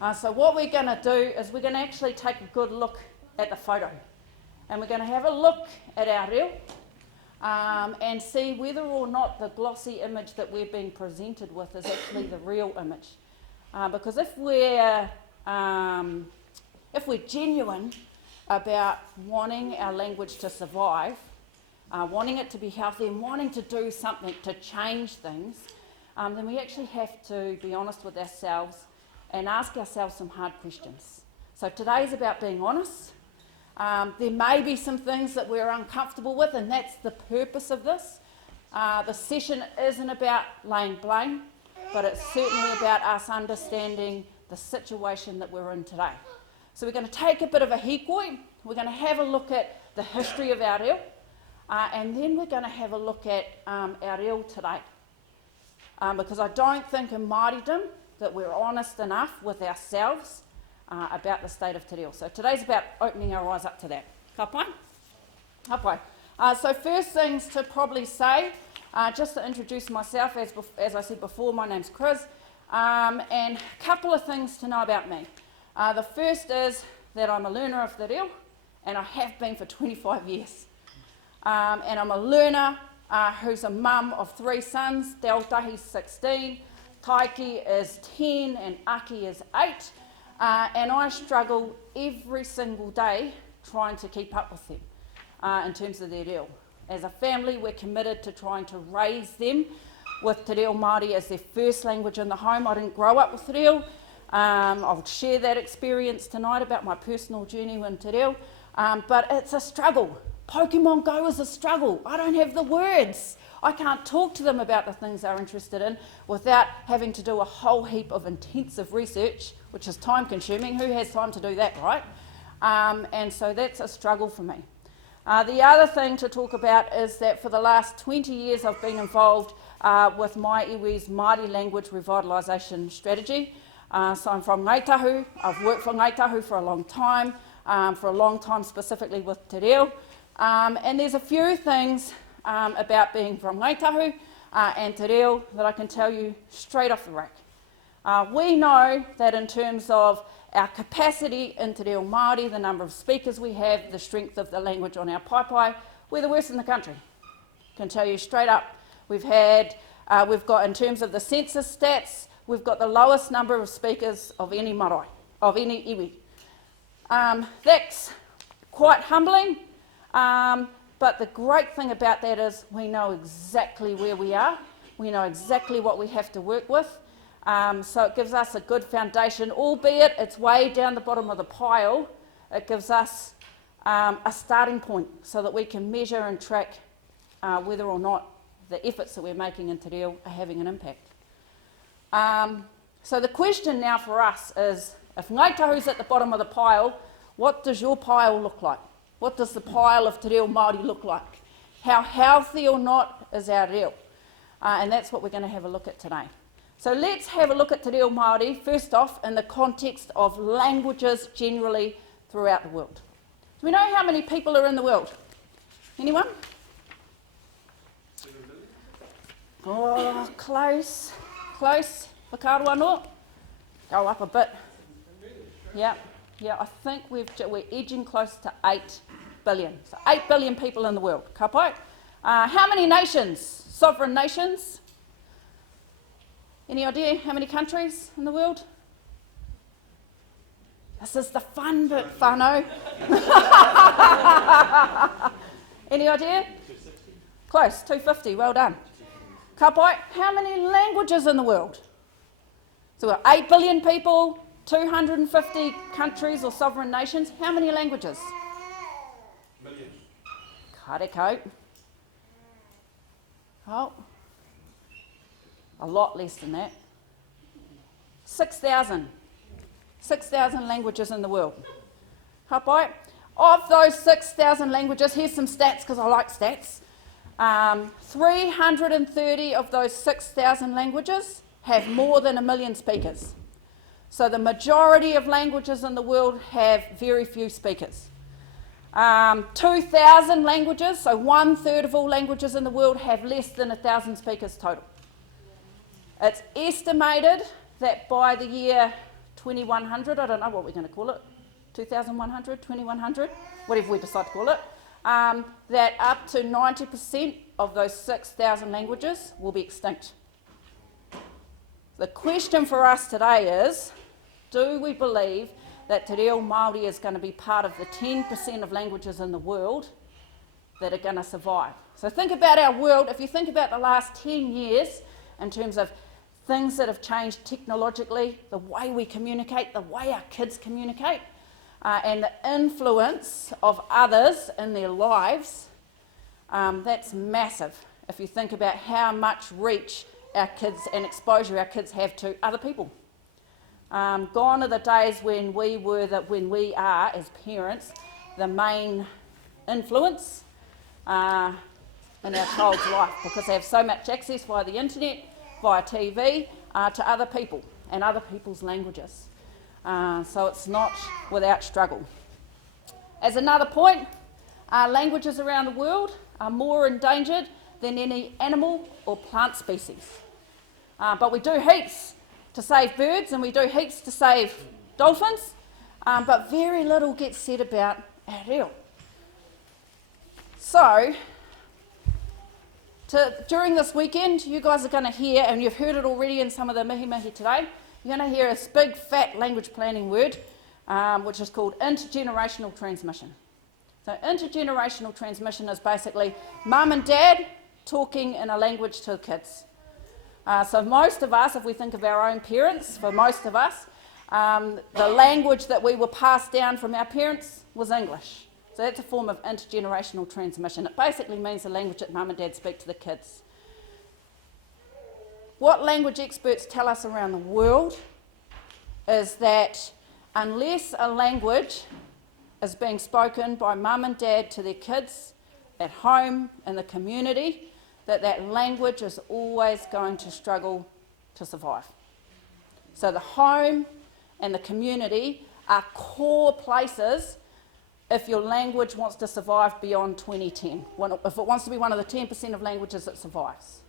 So what we're going to do is we're going to actually take a good look at the photo. And we're going to have a look at our reo and see whether or not the glossy image that we're being presented with is actually the real image. Because if we're genuine about wanting our language to survive, wanting it to be healthy and wanting to do something to change things, then we actually have to be honest with ourselves and ask ourselves some hard questions. So today's about being honest. There may be some things that we're uncomfortable with, and that's the purpose of this. The session isn't about laying blame, but it's certainly about us understanding the situation that we're in today. So we're going to take a bit of a hikoi, we're going to have a look at the history of our reo, and then we're going to have a look at our reo today. Because I don't think in Māoridom that we're honest enough with ourselves about the state of te reo. So today's about opening our eyes up to that. Ka pai? Ka pai. So first things to probably say, just to introduce myself, as I said before, my name's Chris, and a couple of things to know about me. The first is that I'm a learner of te reo, and I have been for 25 years. And I'm a learner who's a mum of 3 sons. Deltahi's 16, Taiki is 10, and Aki is 8. And I struggle every single day trying to keep up with them in terms of their reo. As a family, we're committed to trying to raise them with te reo Māori as their first language in the home. I didn't grow up with te reo. I'll share that experience tonight about my personal journey in te reo. But it's a struggle. Pokemon Go is a struggle. I don't have the words. I can't talk to them about the things they're interested in without having to do a whole heap of intensive research, which is time consuming. Who has time to do that, right? And so that's a struggle for me. The other thing to talk about is that for the last 20 years I've been involved with my iwi's Māori language revitalisation strategy. So I'm from Ngāi Tahu. I've worked for Ngāi Tahu for a long time specifically with te reo. And there's a few things about being from Ngāi Tahu and te reo that I can tell you straight off the rack. We know that in terms of our capacity in te reo Māori, the number of speakers we have, the strength of the language on our paipai, we're the worst in the country. Can tell you straight up. We've got, in terms of the census stats, we've got the lowest number of speakers of any marae, of any iwi. That's quite humbling, but the great thing about that is we know exactly where we are. We know exactly what we have to work with. So it gives us a good foundation, albeit it's way down the bottom of the pile. It gives us a starting point so that we can measure and track whether or not the efforts that we're making in te reo are having an impact. So the question now for us is, if Ngāi Tahu's at the bottom of the pile, what does your pile look like? What does the pile of te reo Māori look like? How healthy or not is our reo? And that's what we're going to have a look at today. So let's have a look at te reo Māori, first off, in the context of languages generally throughout the world. Do we know how many people are in the world? Anyone? 7 billion. Oh, close. Whakaaro anō? Go up a bit. Yeah, I think we're edging close to 8 billion. So 8 billion people in the world. Ka pai? How many nations? Sovereign nations? Any idea how many countries in the world? This is the fun bit, whānau. Any idea? 260. Close, 250, well done. Ka pai, how many languages in the world? So we've got 8 billion people, 250 countries or sovereign nations. How many languages? Million. Kareko. Oh, a lot less than that. 6,000. 6,000 languages in the world. Ka pai. Of those 6,000 languages, here's some stats because I like stats. 330 of those 6,000 languages have more than 1 million speakers. So the majority of languages in the world have very few speakers. 2,000 languages, so 1/3 of all languages in the world have less than 1,000 speakers total. It's estimated that by the year 2100, I don't know what we're going to call it, 2100, 2100, whatever we decide to call it, that up to 90% of those 6,000 languages will be extinct. The question for us today is, do we believe that Te Reo Māori is going to be part of the 10% of languages in the world that are going to survive? So think about our world. If you think about the last 10 years in terms of things that have changed technologically, the way we communicate, the way our kids communicate, and the influence of others in their lives, that's massive if you think about how much reach our kids and exposure our kids have to other people. Gone are the days when when we are, as parents, the main influence in our child's life, because they have so much access via the internet, via TV, to other people and other people's languages. So it's not without struggle. As another point, languages around the world are more endangered than any animal or plant species. But we do heaps to save birds and we do heaps to save dolphins, but very little gets said about our reo. So, during this weekend, you guys are going to hear, and you've heard it already in some of the mihi today, you're going to hear this big fat language planning word, which is called intergenerational transmission. So intergenerational transmission is basically mum and dad talking in a language to kids. So most of us, if we think of our own parents, for most of us, the language that we were passed down from our parents was English. So that's a form of intergenerational transmission. It basically means the language that mum and dad speak to the kids. What language experts tell us around the world is that unless a language is being spoken by mum and dad to their kids at home, in the community, that language is always going to struggle to survive. So the home and the community are core places if your language wants to survive beyond 2010, if it wants to be one of the 10% of languages that survives.